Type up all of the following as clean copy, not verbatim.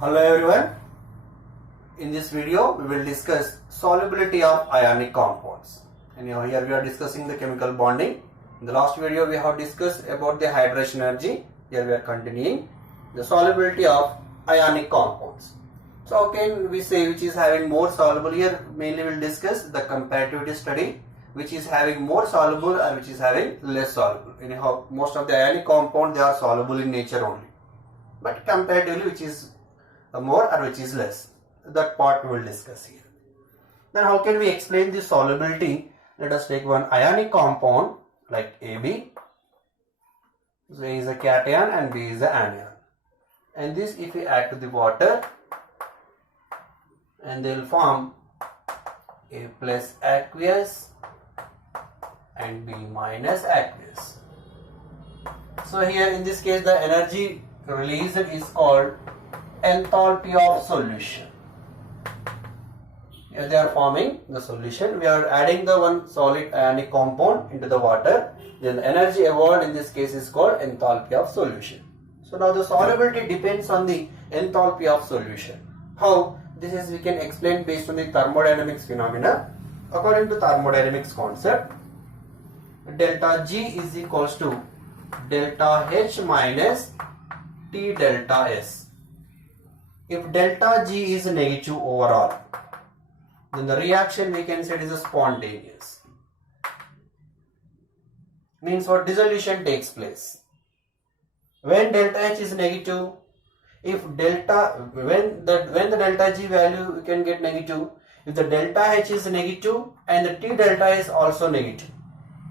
Hello everyone. In this video we will discuss solubility of ionic compounds. And here we are discussing the chemical bonding. In the last video we have discussed about the hydration energy. Here we are continuing the solubility of ionic compounds. So how can we say which is having more soluble? Here mainly we will discuss the comparativity study, which is having more soluble and which is having less soluble. Anyhow, most of the ionic compounds they are soluble in nature only, but comparatively which is more or which is less, that part we will discuss here. Then how can we explain this solubility? Let us take one ionic compound like AB. So A is a cation and B is an anion, and this if we add to the water, and they will form A plus aqueous and B minus aqueous. So here in this case the energy released is called enthalpy of solution. Here they are forming the solution. We are adding the one solid ionic compound into the water. Then the energy evolved in this case is called enthalpy of solution. So now the solubility depends on the enthalpy of solution. How? This is we can explain based on the thermodynamics phenomena. According to thermodynamics concept, delta G is equals to delta H minus T delta S. If delta G is negative overall, then the reaction we can say it is a spontaneous. Means what? Dissolution takes place. When delta H is negative, if delta when the delta G value we can get negative, if the delta H is negative and the T delta is also negative,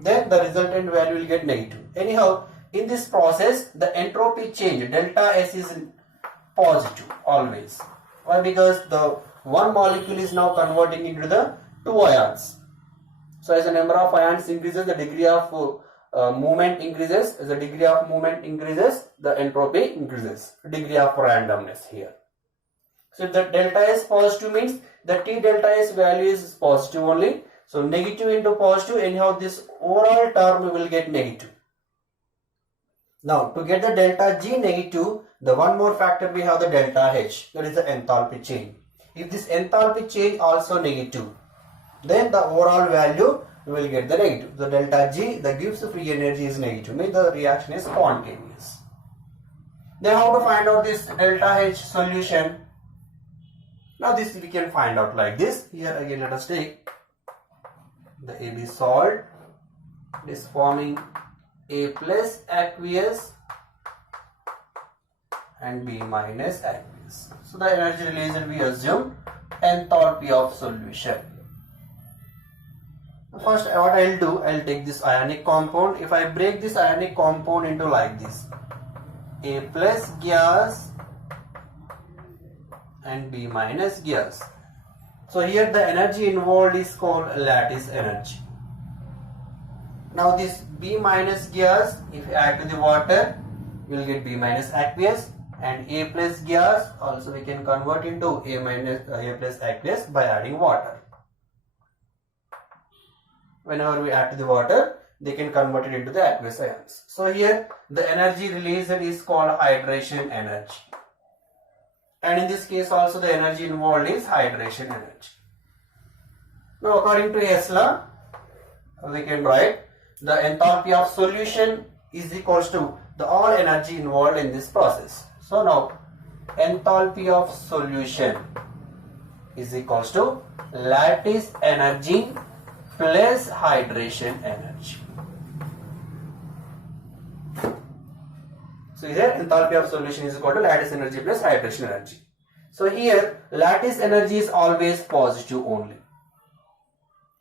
then the resultant value will get negative. Anyhow, in this process the entropy change delta S is positive always. Why? Because the one molecule is now converting into the two ions. So as the number of ions increases, the degree of movement increases. As the degree of movement increases, the entropy increases. Degree of randomness here. So if the delta S positive means the T delta S value is positive only. So negative into positive, anyhow this overall term will get negative. Now to get the delta G negative, the one more factor we have the delta H, that is the enthalpy change. If this enthalpy change also negative, then the overall value we will get the negative. The delta G that gives the free energy is negative, means the reaction is spontaneous. Then how to find out this delta H solution? Now this we can find out like this. Here again let us take the AB salt. It is forming A plus aqueous and B minus aqueous. So the energy released we assume enthalpy of solution. First what I will do, I will take this ionic compound. If I break this ionic compound into like this, A plus gas and B minus gas. So here the energy involved is called lattice energy. Now this B minus gas, if you add to the water, you will get B minus aqueous, and A plus gas also we can convert into A plus aqueous by adding water. Whenever we add to the water, they can convert it into the aqueous ions. So here the energy released is called hydration energy. And in this case also the energy involved is hydration energy. Now according to Hess law, we can write the enthalpy of solution is equals to the all energy involved in this process. So now enthalpy of solution is equals to lattice energy plus hydration energy. So here enthalpy of solution is equal to lattice energy plus hydration energy. So here lattice energy is always positive only,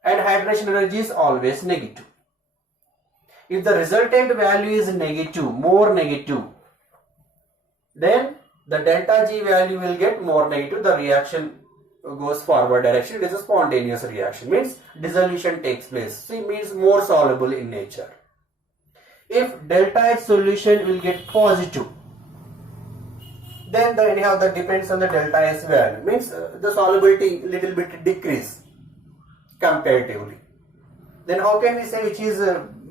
and hydration energy is always negative. If the resultant value is negative, more negative, then the delta G value will get more negative. The reaction goes forward direction. It is a spontaneous reaction, means dissolution takes place. So it means more soluble in nature. If delta H solution will get positive, then anyhow that depends on the delta S value, means the solubility little bit decrease comparatively. Then how can we say which is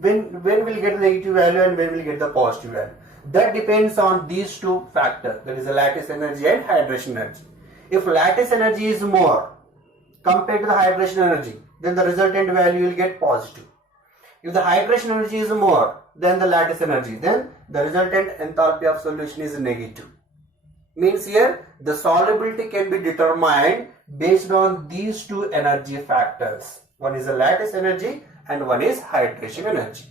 when will get the negative value and when will get the positive value? That depends on these two factors, that is the lattice energy and hydration energy. If lattice energy is more compared to the hydration energy, then the resultant value will get positive. If the hydration energy is more than the lattice energy, then the resultant enthalpy of solution is negative. Means here the solubility can be determined based on these two energy factors. One is the lattice energy and one is hydration energy.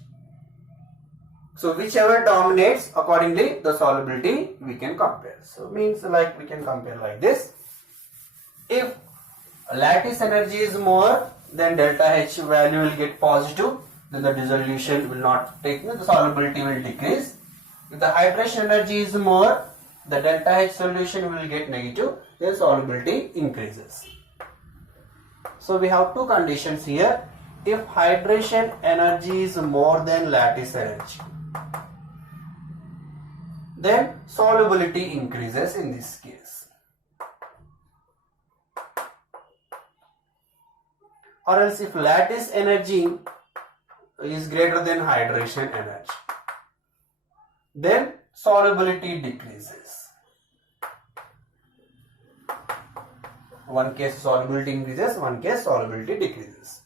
So whichever dominates, accordingly the solubility we can compare. So means like we can compare like this. If lattice energy is more, then delta H value will get positive, then the dissolution will not take, the solubility will decrease. If the hydration energy is more, the delta H solution will get negative, then solubility increases. So we have two conditions here. If hydration energy is more than lattice energy, then solubility increases in this case. Or else if lattice energy is greater than hydration energy, then solubility decreases. One case solubility increases, one case solubility decreases.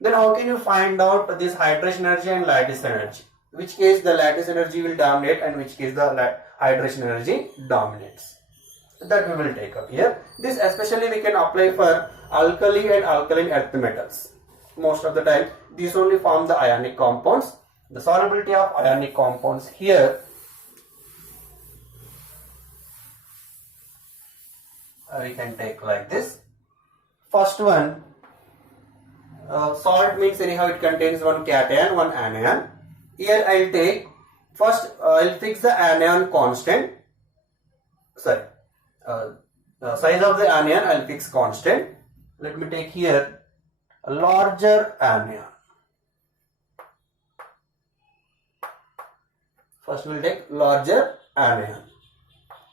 Then how can you find out this hydration energy and lattice energy? Which case the lattice energy will dominate and which case the hydration energy dominates? That we will take up here. This especially we can apply for alkali and alkaline earth metals. Most of the time these only form the ionic compounds. The solubility of ionic compounds here we can take like this. First one, salt means anyhow it contains one cation, one anion. Here I will take, first I will fix the anion constant. Sorry, size of the anion I will fix constant. Let me take here a larger anion. First we will take larger anion.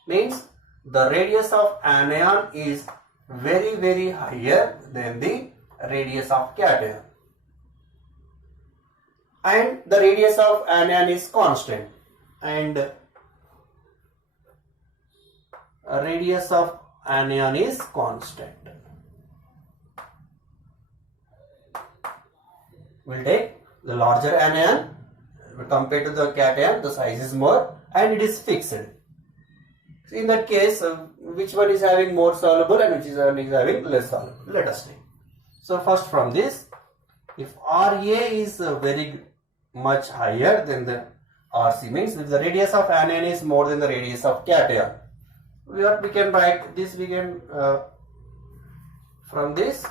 Means the radius of anion is very higher than the radius of cation. And the radius of anion is constant, and radius of anion is constant. We'll take the larger anion compared to the cation, the size is more and it is fixed. So in that case, which one is having more soluble and which one is having less soluble? Let us take. So first from this, if Ra is very much higher than the Rc, means if the radius of anion is more than the radius of cation, we can write this, we can from this,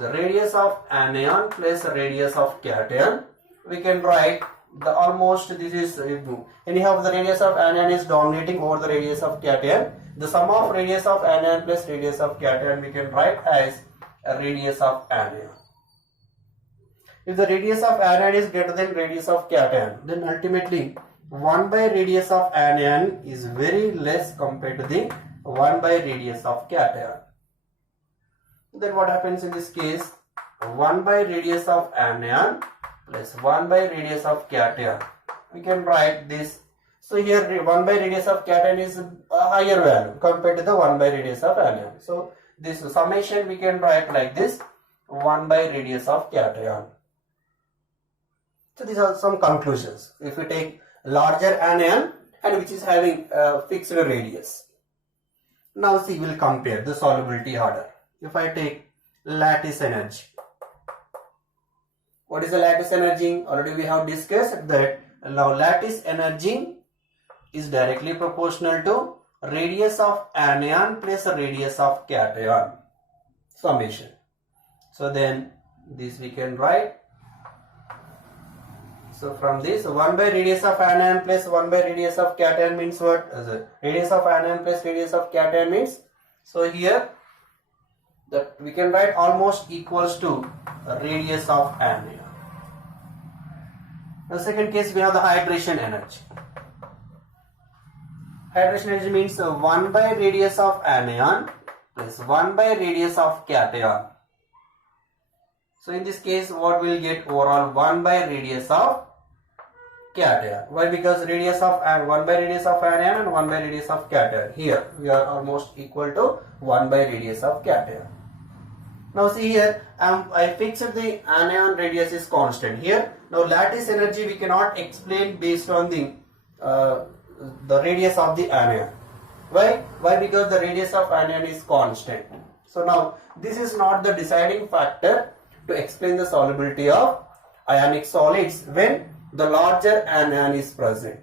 the radius of anion plus radius of cation, we can write the almost, this is anyhow the radius of anion is dominating over the radius of cation. The sum of radius of anion plus radius of cation we can write as a radius of anion. If the radius of anion is greater than radius of cation, then ultimately 1 by radius of anion is very less compared to the 1 by radius of cation. Then what happens in this case? 1 by radius of anion plus 1 by radius of cation. We can write this. So here 1 by radius of cation is a higher value compared to the 1 by radius of anion. So this summation we can write like this, 1 by radius of cation. So these are some conclusions. If we take larger anion and which is having a fixed radius. Now see, we will compare the solubility order. If I take lattice energy. What is the lattice energy? Already we have discussed that now lattice energy is directly proportional to radius of anion plus radius of cation summation. So then this we can write. So from this 1 by radius of anion plus 1 by radius of cation means what? Radius of anion plus radius of cation means, so here that we can write almost equals to radius of anion. The second case we have the hydration energy. Hydration energy means 1 by radius of anion plus 1 by radius of cation. So in this case what we will get overall 1 by radius of cation. Why? Because radius of 1 by radius of anion and 1 by radius of cation. Here we are almost equal to 1 by radius of cation. Now see here, I fixed the anion radius is constant here. Now lattice energy we cannot explain based on the radius of the anion. Why? Why? Because the radius of anion is constant. So now this is not the deciding factor to explain the solubility of ionic solids when the larger anion is present.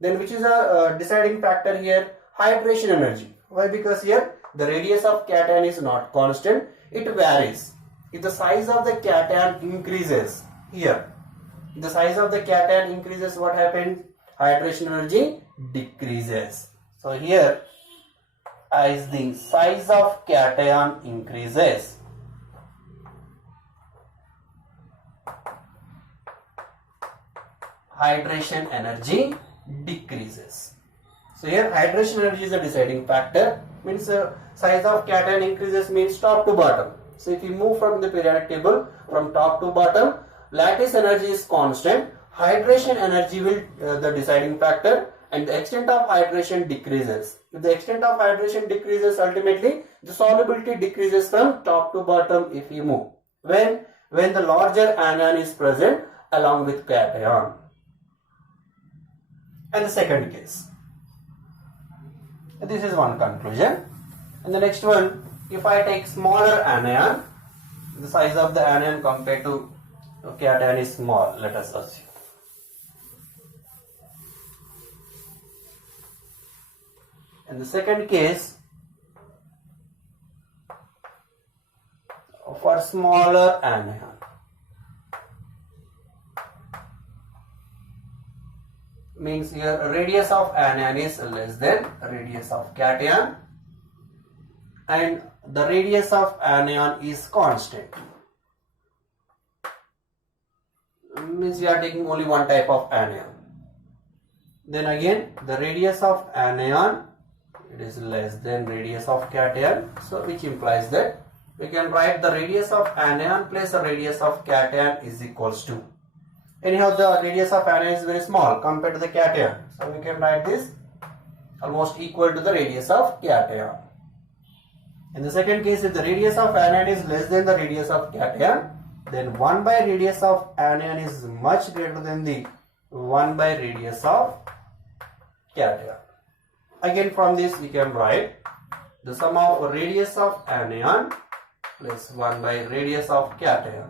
Then which is a deciding factor here? Hydration energy. Why? Because here the radius of cation is not constant, it varies. If the size of the cation increases here, if the size of the cation increases, what happens? Hydration energy decreases. So here, as the size of cation increases, hydration energy decreases. So here hydration energy is a deciding factor. Means size of cation increases means top to bottom. So if you move from the periodic table from top to bottom, lattice energy is constant, hydration energy will the deciding factor, and the extent of hydration decreases. If the extent of hydration decreases, ultimately the solubility decreases from top to bottom if you move. When the larger anion is present along with cation. And the second case. This is one conclusion. And the next one, if I take smaller anion, the size of the anion compared to cation is small, let us assume. And the second case, for smaller anion, means here radius of anion is less than radius of cation and the radius of anion is constant. Means we are taking only one type of anion. Then again the radius of anion, it is less than radius of cation, so which implies that we can write the radius of anion plus the radius of cation is equals to. Anyhow, the radius of anion is very small compared to the cation, so we can write this almost equal to the radius of cation. In the second case, if the radius of anion is less than the radius of cation, then 1 by radius of anion is much greater than the 1 by radius of cation. Again, from this we can write the sum of radius of anion plus 1 by radius of cation.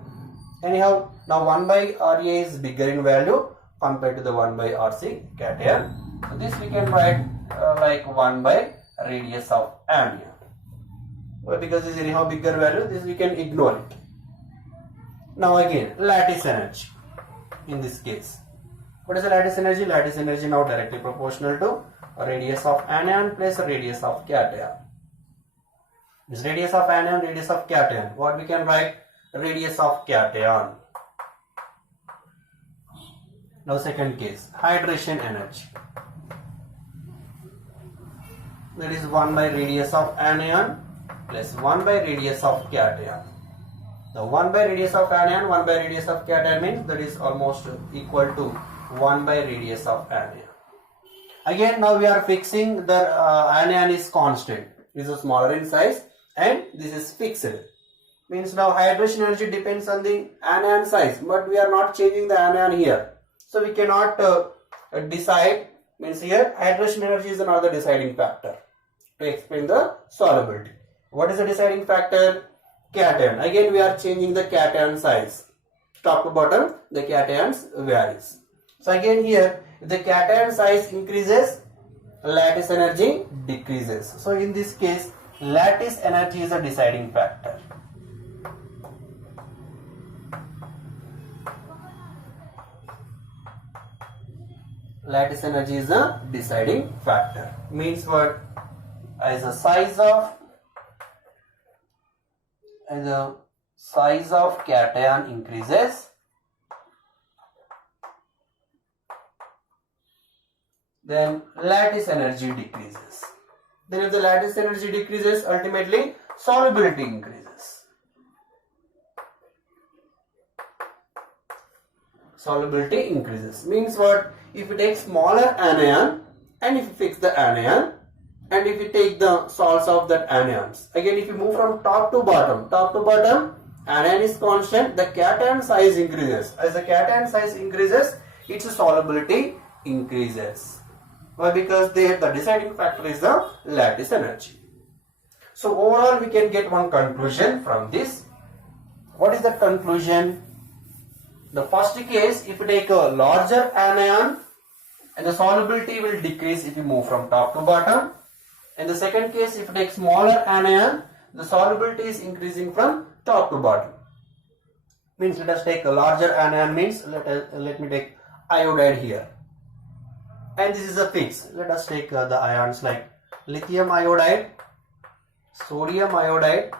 Anyhow, now 1 by Ra is bigger in value compared to the 1 by Rc cation. So this we can write like 1 by radius of anion. Well, because this is anyhow bigger value, this we can ignore it. Now again, lattice energy in this case. What is the lattice energy? Lattice energy now directly proportional to radius of anion plus radius of cation. This radius of anion, radius of cation. What we can write? Radius of cation. Now second case, hydration energy. That is 1 by radius of anion plus 1 by radius of cation. The 1 by radius of anion, 1 by radius of cation means that is almost equal to 1 by radius of anion. Again, now we are fixing the anion is constant. This is smaller in size and this is fixed. Means now hydration energy depends on the anion size, but we are not changing the anion here. So we cannot decide, means here hydration energy is another deciding factor to explain the solubility. What is the deciding factor? Cation. Again we are changing the cation size. Top to bottom the cations varies. So again here if the cation size increases, lattice energy decreases. So in this case lattice energy is a deciding factor. Lattice energy is a deciding factor. Means what? As the size of cation increases, then lattice energy decreases. Then if the lattice energy decreases, ultimately solubility increases. solubility increases. Means what? If you take smaller anion and if you fix the anion and if you take the salts of that anions, again if you move from top to bottom, anion is constant, the cation size increases. As the cation size increases, its solubility increases. Why? Because the deciding factor is the lattice energy. So overall we can get one conclusion from this. What is the conclusion? The first case, if you take a larger anion and the solubility will decrease if you move from top to bottom. In the second case, if you take smaller anion, the solubility is increasing from top to bottom. Means let us take a larger anion, means let me take iodide here. And this is a fix. Let us take the ions like lithium iodide, sodium iodide,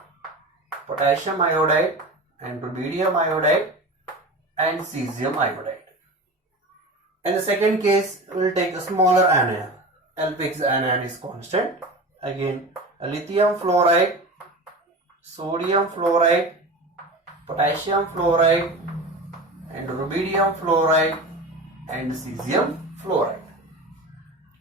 potassium iodide, and rubidium iodide, and cesium iodide. In the second case, we will take a smaller anion. Lpx anion is constant. Again, a lithium fluoride, sodium fluoride, potassium fluoride, and rubidium fluoride, and cesium fluoride.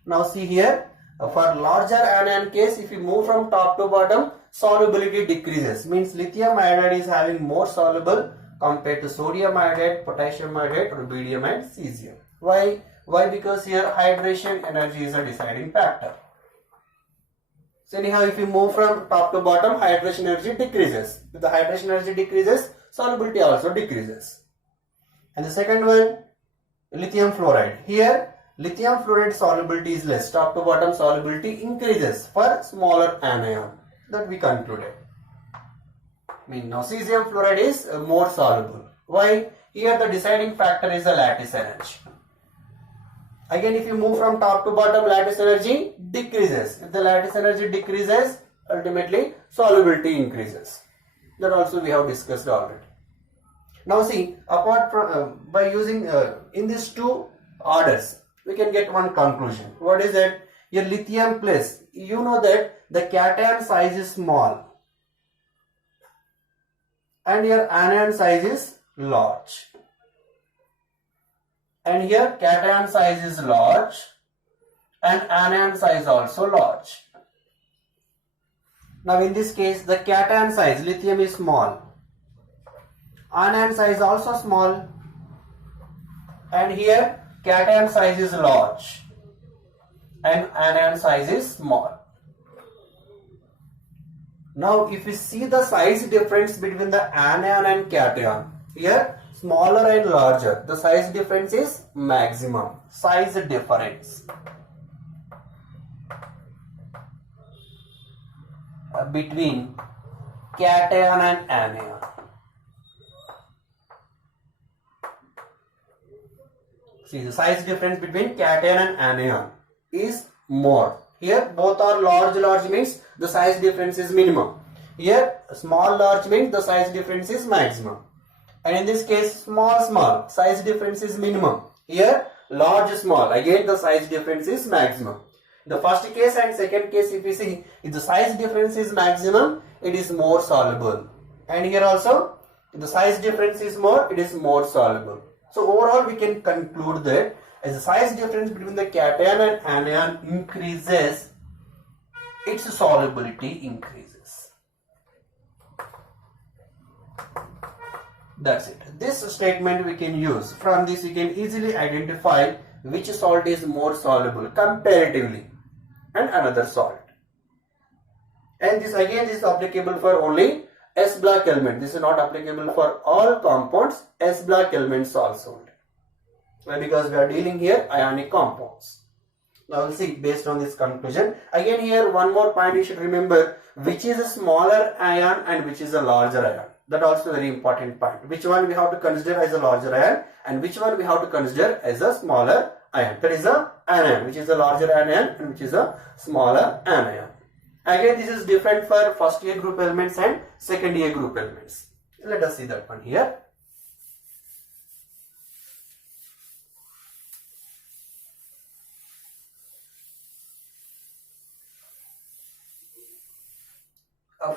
Now see here, for larger anion case, if you move from top to bottom, solubility decreases. Means lithium iodide is having more soluble compared to sodium iodide, potassium iodide, rubidium and cesium. Why? Because here hydration energy is a deciding factor. So anyhow, if you move from top to bottom, hydration energy decreases. If the hydration energy decreases, solubility also decreases. And the second one, lithium fluoride. Here, lithium fluoride solubility is less. Top to bottom solubility increases for smaller anion. That we concluded. Now cesium fluoride is more soluble. Why? Here the deciding factor is the lattice energy. Again, if you move from top to bottom, lattice energy decreases. If the lattice energy decreases, ultimately solubility increases. That also we have discussed already. Now see, apart from by using in these two orders, we can get one conclusion. What is that? Your lithium place, you know that the cation size is small and your anion size is large. And here cation size is large and anion size also large. Now in this case, the cation size, lithium is small, anion size also small, and here cation size is large and anion size is small. Now if we see the size difference between the anion and cation, here smaller and larger, the size difference is maximum. Size difference between cation and anion. See, the size difference between cation and anion is more. Here both are large means the size difference is minimum. Here small large means the size difference is maximum. And in this case small size difference is minimum. Here large small, again the size difference is maximum. The first case and second case, if you see, if the size difference is maximum, it is more soluble. And here also, if the size difference is more, it is more soluble. So overall we can conclude that as the size difference between the cation and anion increases, its solubility increases. That's it. This statement we can use. From this we can easily identify which salt is more soluble comparatively and another salt. And this again is applicable for only S block element. This is not applicable for all compounds. S block elements also. Why? Because we are dealing here ionic compounds. Now we'll see based on this conclusion. Again here one more point you should remember, which is a smaller ion and which is a larger ion. That also a very important point. Which one we have to consider as a larger ion and which one we have to consider as a smaller ion. That is a anion, which is a larger anion and which is a smaller anion. Again this is different for first year group elements and second year group elements. Let us see that one here.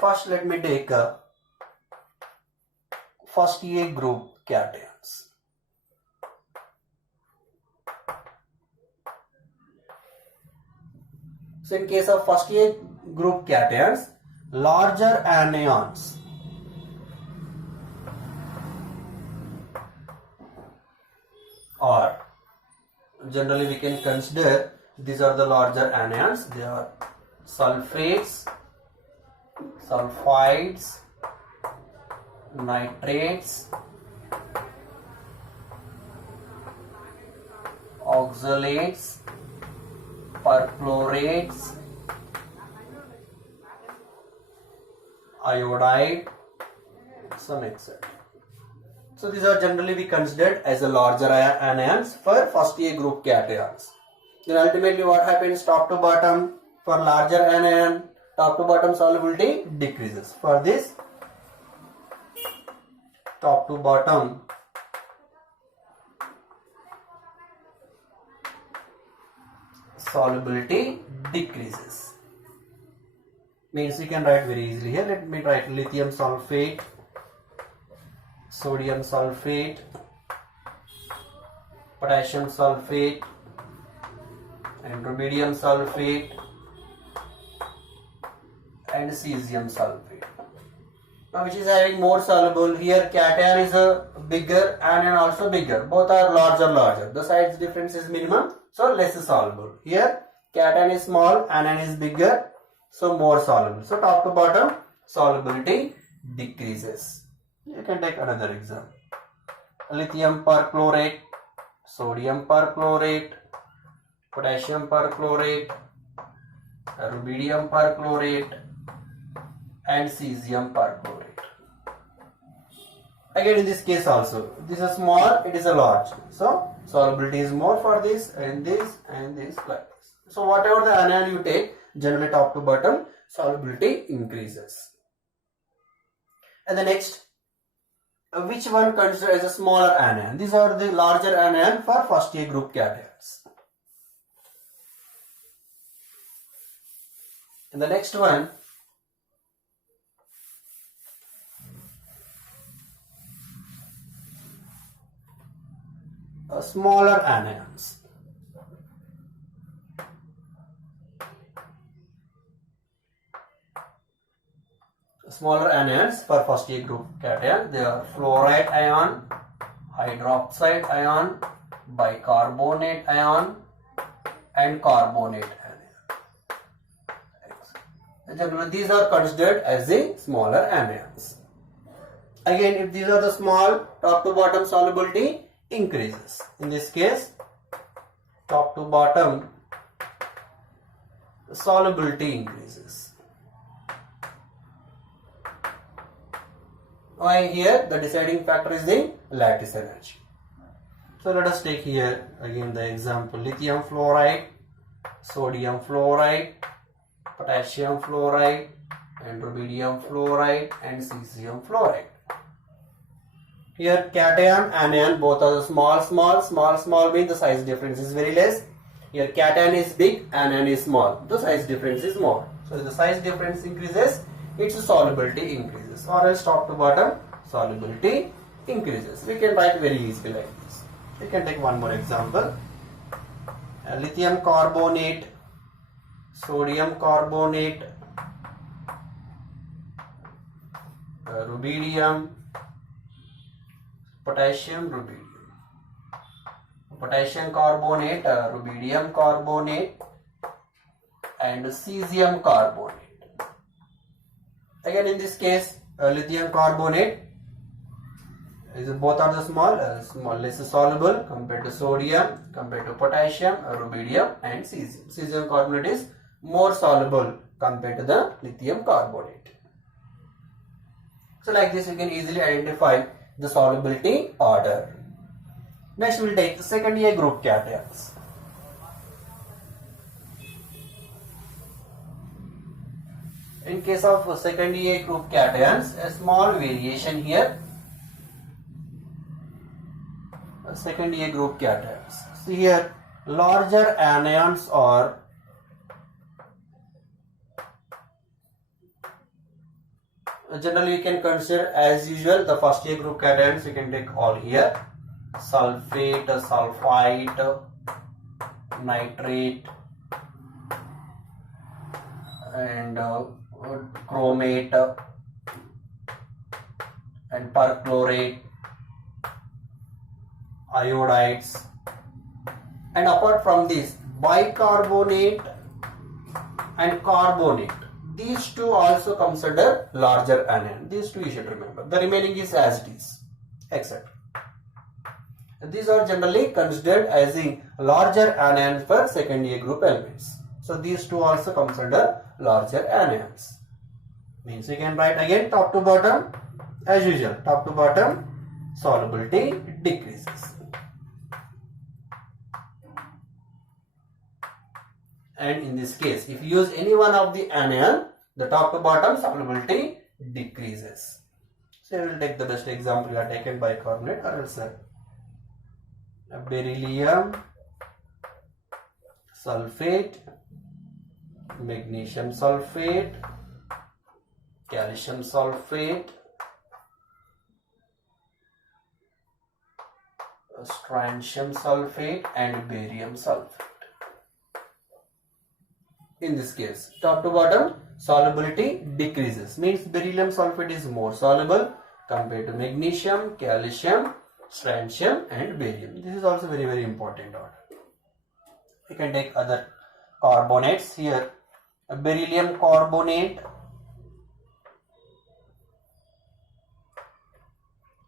First let me take first year group cations. So in case of first A group cations, larger anions or generally we can consider these are the larger anions. They are sulfates, sulfides, nitrates, oxalates, perchlorates, iodide, some etc. So these are generally be considered as the larger anions for first A group cations. Then ultimately what happens top to bottom for larger anion, top to bottom solubility decreases. For this top to bottom solubility decreases. Means you can write very easily here. Let me write lithium sulfate, sodium sulfate, potassium sulfate, and rubidium sulfate, and cesium sulfate. Now which is having more soluble? Here cation is a bigger, anion also bigger. Both are larger. The size difference is minimum, so less soluble. Here cation is small, anion is bigger, so more soluble. So top to bottom solubility decreases. You can take another example. Lithium perchlorate, sodium perchlorate, potassium perchlorate, rubidium perchlorate, and cesium perchlorate. Again in this case also, this is small, it is a large. So solubility is more for this and this and this like this. So whatever the anion you take, generally top to bottom solubility increases. And the next, which one considered as a smaller anion? These are the larger anion for first A group cations. And the next one, smaller anions. Smaller anions for first A group cation, they are fluoride ion, hydroxide ion, bicarbonate ion, and carbonate ion. Generally, these are considered as the smaller anions. Again, if these are the small, top to bottom solubility increases. In this case, top to bottom solubility increases. Why here? The deciding factor is the lattice energy. So let us take here again the example: lithium fluoride, sodium fluoride, potassium fluoride, and rubidium fluoride, and cesium fluoride. Here cation, anion, both are small means the size difference is very less. Here cation is big, anion is small. The size difference is more. So the size difference increases, its solubility increases, or else top to bottom solubility increases. We can write very easily like this. We can take one more example. Lithium carbonate, sodium carbonate, rubidium, potassium rubidium, potassium carbonate, rubidium carbonate, and cesium carbonate. Again in this case, lithium carbonate is both are the small, less soluble compared to sodium, compared to potassium, rubidium, and cesium. Cesium carbonate is more soluble compared to the lithium carbonate. So like this you can easily identify the solubility order. Next we will take the second A group cations. In case of second A group cations, a small variation here. Second A group cations. See here, larger anions are generally you can consider as usual the first A group cations. You can take all here: sulfate, sulfite, nitrate, and chromate and perchlorate, iodides, and apart from this bicarbonate and carbonate. These two also comes under larger anion. These two you should remember. The remaining is as it is, etc. These are generally considered as the larger anions for second A group elements. So these two also comes under larger anions. Means you can write again top to bottom as usual. Top to bottom solubility decreases. And in this case, if you use any one of the anion, the top to bottom solubility decreases. So we will take the best example we are taken bicarbonate or else beryllium sulfate, magnesium sulfate, calcium sulfate, strontium sulfate and barium sulfate. In this case, top to bottom solubility decreases, means beryllium sulfate is more soluble compared to magnesium, calcium, strontium and barium. This is also very important order. You can take other carbonates here. Beryllium carbonate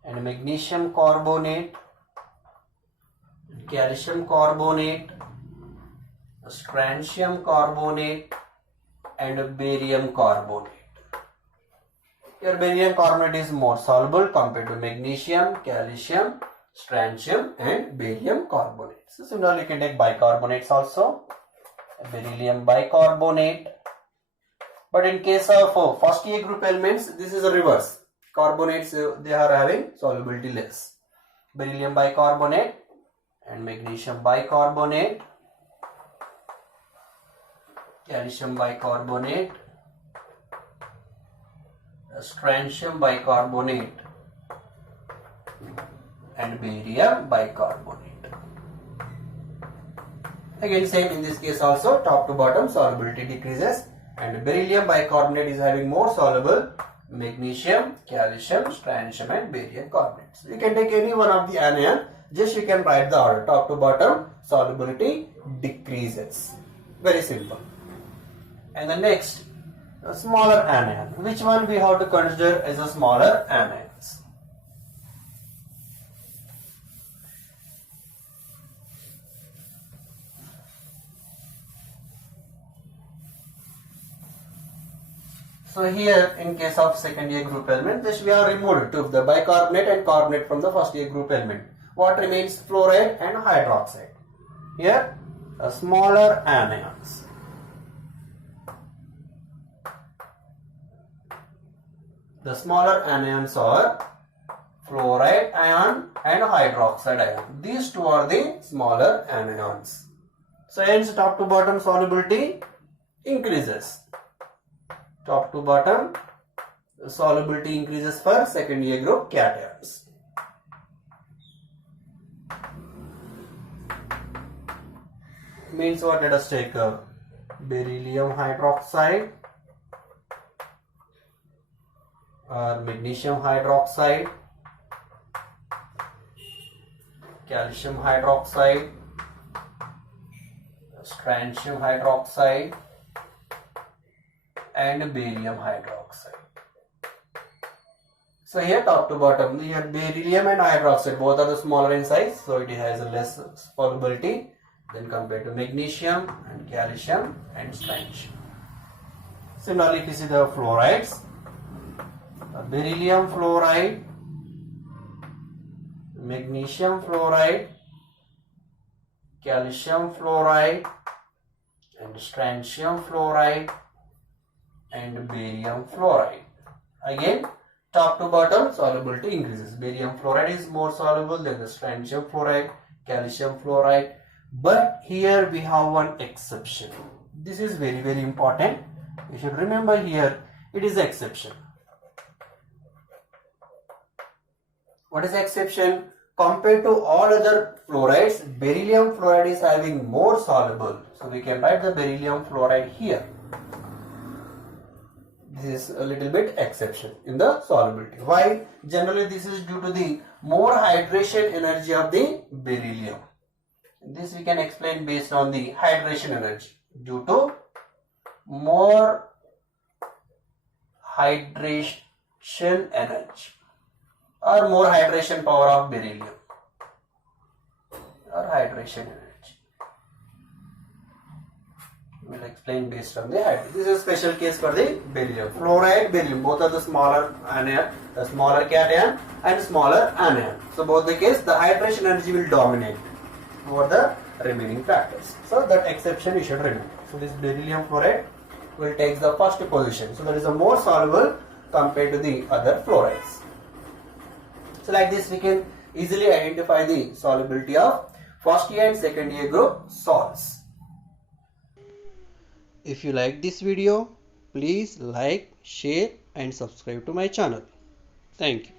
and magnesium carbonate, calcium carbonate, strontium carbonate and barium carbonate. Here barium carbonate is more soluble compared to magnesium, calcium, strontium and barium carbonate. So similarly you can take bicarbonates also. Beryllium bicarbonate. But in case of first A group elements, this is a reverse. Carbonates they are having solubility less. Beryllium bicarbonate and magnesium bicarbonate, calcium bicarbonate, strontium bicarbonate and barium bicarbonate. Again same in this case also, top to bottom solubility decreases and beryllium bicarbonate is having more soluble magnesium, calcium, strontium and barium carbonates. You can take any one of the anion, just you can write the order. Top to bottom solubility decreases. Very simple. And the next, a smaller anion. Which one we have to consider as a smaller anions? So here in case of second A group element, this we are removed to the bicarbonate and carbonate from the first A group element. What remains? Fluoride and hydroxide. Here a smaller anions. The smaller anions are fluoride ion and hydroxide ion. These two are the smaller anions. So hence top to bottom solubility increases. Top to bottom solubility increases for second A group cations. Means what? Let us take beryllium hydroxide or magnesium hydroxide, calcium hydroxide, strontium hydroxide and barium hydroxide. So here top to bottom, here beryllium and hydroxide both are the smaller in size, so it has a less solubility than compared to magnesium and calcium and strontium. Similarly, if you see the fluorides, beryllium fluoride, magnesium fluoride, calcium fluoride and strontium fluoride and barium fluoride. Again top to bottom solubility increases. Barium fluoride is more soluble than the strontium fluoride, calcium fluoride. But here we have one exception. This is very important. You should remember here it is the exception. What is the exception? Compared to all other fluorides, beryllium fluoride is having more soluble. So we can write the beryllium fluoride here. This is a little bit exception in the solubility. Why? Generally this is due to the more hydration energy of the beryllium. This we can explain based on the hydration energy. Due to more hydration energy or more hydration power of beryllium or hydration energy. We'll explain based on the hydration. This is a special case for the beryllium. Fluoride, beryllium, both are the smaller anion, the smaller cation and smaller anion. So both the case, the hydration energy will dominate over the remaining factors. So that exception you should remember. So this beryllium fluoride will take the first position. So that is a more soluble compared to the other fluorides. So like this we can easily identify the solubility of first year and second year group salts. If you like this video, please like, share and subscribe to my channel. Thank you.